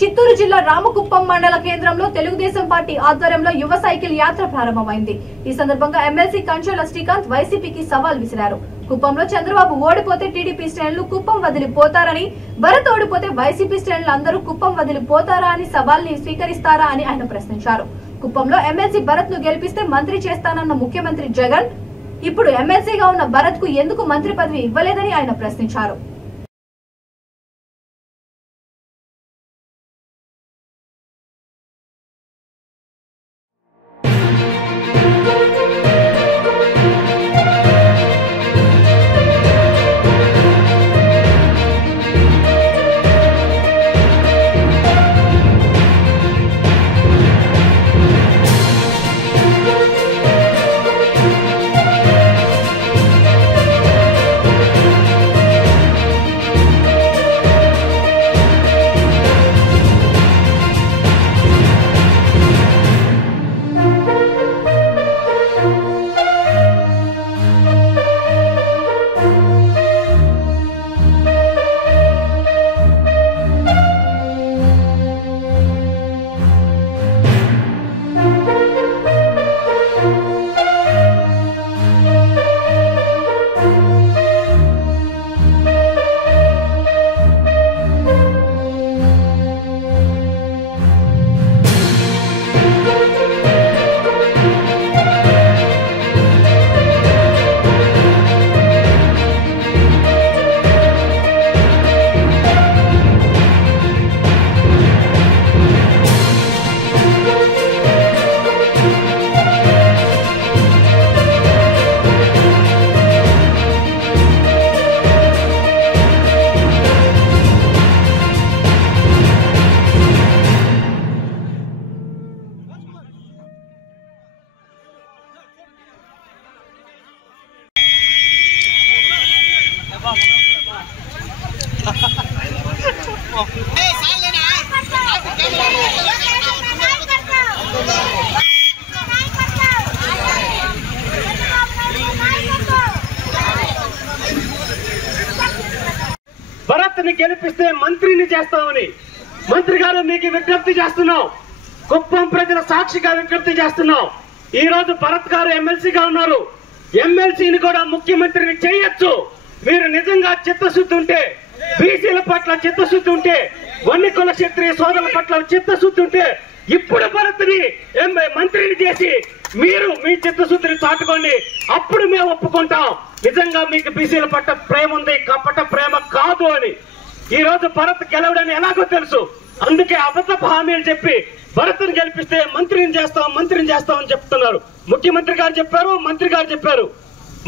చిత్తూరు జిల్లా రామకుప్పం మండల కేంద్రంలో తెలుగుదేశం పార్టీ ఆధ్వర్యంలో యువ సైకిల్ యాత్ర ప్రారంభమైంది। ఈ సందర్భంగా ఎమ్మెల్సీ కంచోల శ్రీకాంత్ వైసీపీకి సవాల్ విసిరారు। కుప్పంలో చంద్రబాబు ఓడిపోతే టీడీపీ శ్రేణులు కుప్పం వదిలిపోతారని, భరత్ ఓడిపోతే వైసీపీ శ్రేణులు అందరూ కుప్పం వదిలిపోతారా అని సవాల్ని స్వీకరిస్తారా అని ఆయన ప్రశ్నించారు। కుప్పంలో ఎమ్మెల్సీ భరత్ ను గెలిపిస్తే మంత్రి చేస్తానన్న ముఖ్యమంత్రి జగన్ ఇప్పుడు ఎమ్మెల్సీగా ఉన్న భరత్ కు ఎందుకు మంత్రి పదవి ఇవ్వలేదని ఆయన ప్రశ్నించారు। భరత్ ని గెలిపిస్తే మంత్రిని చేస్తామని మంత్రి గారు మీకు విజ్ఞప్తి చేస్తున్నాం। కుప్పం ప్రజల సాక్షిగా విజ్ఞప్తి చేస్తున్నాం। ఈ రోజు భరత్ గారు ఎమ్మెల్సీగా ఉన్నారు। ఎమ్మెల్సీని కూడా ముఖ్యమంత్రిని చేయొచ్చు। మీరు నిజంగా చిత్తశుద్ధి ఉంటే, బీసీల పట్ల చిత్తశుద్ధి ఉంటే, వన్ని కుల క్షత్రియ సోదరుల పట్ల చిత్తశుద్ధి ఉంటే ఇప్పుడు భరత్ ని మంత్రిని చేసి మీరు మీ చిత్తశుద్ధిని చాటుకోండి। అప్పుడు మేము ఒప్పుకుంటాం నిజంగా మీకు బీసీల పట్ల ప్రేమ ఉంది, కపట ప్రేమ కాదు అని। ఈ రోజు భరత్ గెలవడని ఎలాగో తెలుసు, అందుకే అబద్ధపు హామీలు చెప్పి భరత్ని గెలిపిస్తే మంత్రిని చేస్తాం అని చెప్తున్నారు। ముఖ్యమంత్రి గారు చెప్పారు, మంత్రి గారు చెప్పారు।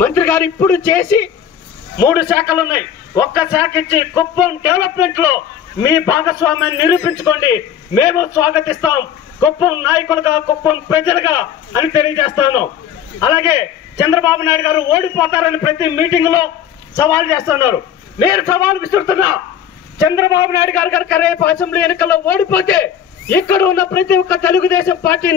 మంత్రి గారు ఇప్పుడు చేసి 3 శాఖలు ఉన్నాయి, ఒక్క శాఖ ఇచ్చి కుప్పం డెవలప్మెంట్ లో మీ భాగస్వామ్యాన్ని నిరూపించుకోండి, మేము స్వాగతిస్తాం కుప్పం నాయకులుగా, కుప్పం ప్రజలుగా అని తెలియజేస్తాను। అలాగే చంద్రబాబు నాయుడు గారు ఓడిపోతారని ప్రతి మీటింగ్ లో సవాల్ చేస్తున్నారు। నేను సవాల్ విసురుతున్నా, చంద్రబాబు నాయుడు గారు రేపు అసెంబ్లీ ఎన్నికల్లో ఓడిపోతే ఇక్కడ ఉన్న ప్రతి ఒక్క తెలుగుదేశం పార్టీ